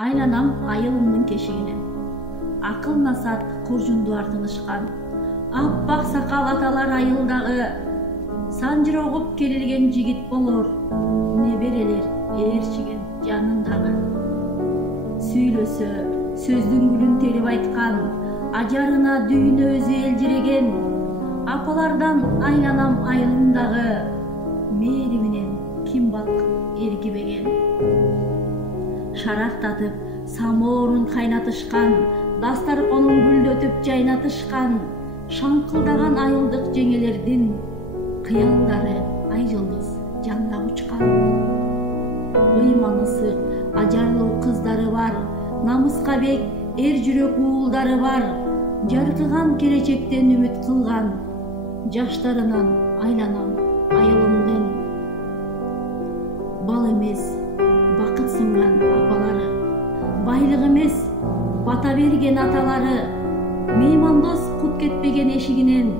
Айланам айылымдын кешигинен. Акыл насаат куржунду артынышкан. Аппак сакал аталар айылдагы. Санжырогуп келилген жигит болор. Неберелер ээрчиген жанындагы. Сүйлөсө сөздүн гүлүн терип айткан. Ажарына дүйнө өзү элжиреген. Апалардан айланам айылымдагы. Мээриминен ким балкып эргибеген. Шарактатып самоорун кайнатышкан, дастарконун гүлдөтүп жайнатышкан, шаңкылдаган айылдык жеңелердин кыялдары ай жылдыз жандап учкан. Ыйман ысык, ажарлуу кыздары бар, намыска бек эр жүрөк уулдары бар, жаркыган келечектен үмүт кылган, жаштарынан айланам айылымдын. Бал эмес, бакыт сынган апалары, байлык эмес, бата берген аталары, меймандос кут кетпеген эшигинен